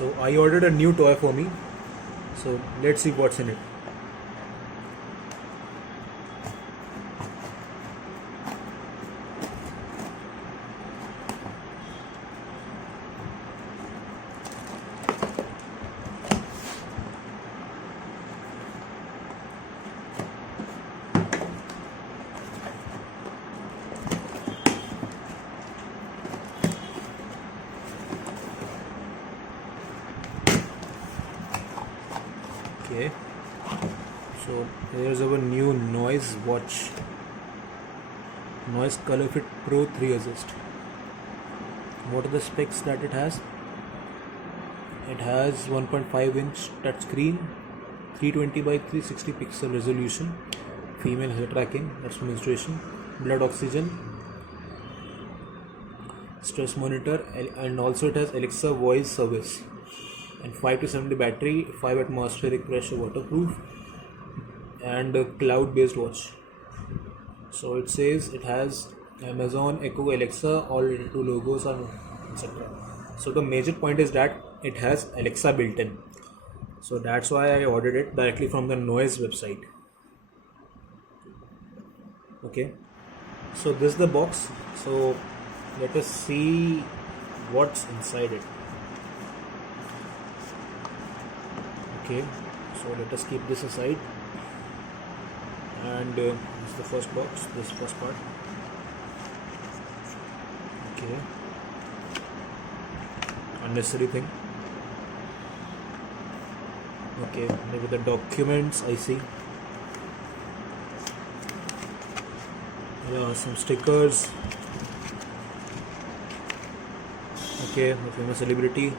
So I ordered a new toy for me. So let's see what's in it. Okay, so here's our new Noise watch, Noise Colorfit Pro 3 Assist. What are the specs that it has? It has 1.5-inch touchscreen, 320 by 360 pixel resolution, female hair tracking, that's menstruation, blood oxygen, stress monitor, and also it has Alexa voice service, and 5 to 70 battery, 5 atmospheric pressure waterproof, and a cloud based watch. So it says it has Amazon Echo, Alexa, all two logos are etc. So the major point is that it has Alexa built in. So that's why I ordered it directly from the Noise website. Okay, so this is the box. So let us see what's inside it. Okay, so let us keep this aside, and this is the first box, this first part. Okay, unnecessary thing. Okay, maybe the documents I see. Yeah, some stickers. Okay, the famous celebrity.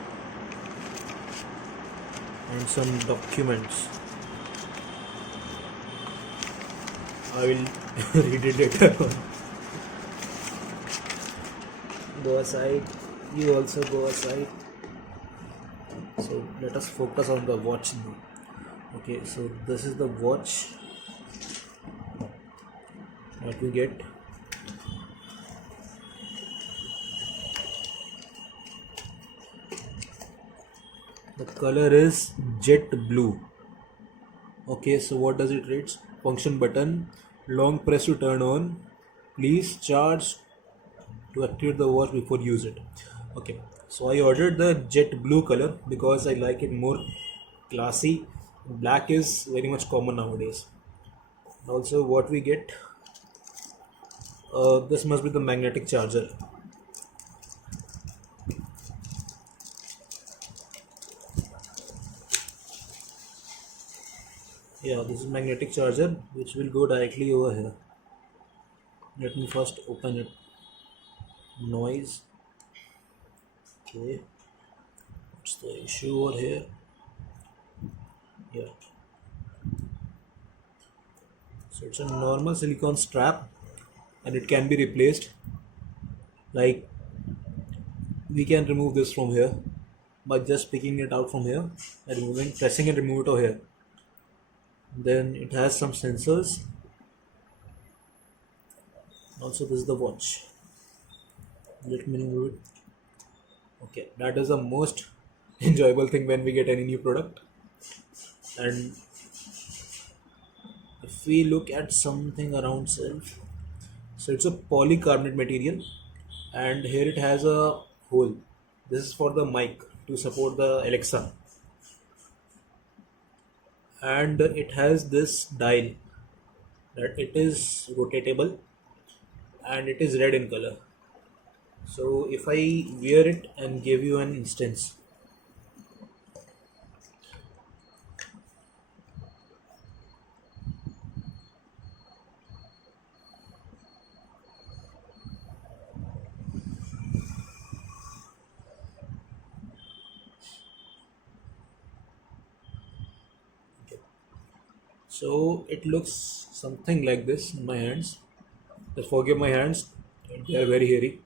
And some documents. I will read it later on. Go aside. You also go aside. So let us focus on the watch now. Okay, so this is the watch that we get. The color is jet blue. Okay, so what does it read? Function button, long press to turn on. Please charge to activate the watch before use it. Okay, so I ordered the jet blue color because I like it more classy. Black is very much common nowadays. Also, what we get, this must be the magnetic charger. Yeah, this is magnetic charger which will go directly over here. Let me first open it. Noise. Okay, what's the issue over here? Yeah, so it's a normal silicone strap and it can be replaced. Like, we can remove this from here by just picking it out from here and pressing and remove it over here. Then it has some sensors. Also, this is the watch. Let me remove it. Okay, that is the most enjoyable thing when we get any new product. And if we look at something around self, so it's a polycarbonate material, and here it has a hole. This is for the mic to support the Alexa, and it has this dial that it is rotatable and it is red in color. So if I wear it and give you an instance, so it looks something like this in my hands. Just forgive my hands, they are very hairy.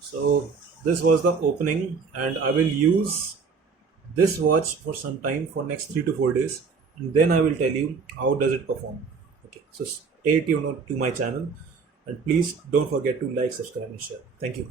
So this was the opening, and I will use this watch for some time, for next 3 to 4 days, and then I will tell you how does it perform. Okay, so stay tuned to my channel, And please don't forget to like, subscribe, and share. Thank you.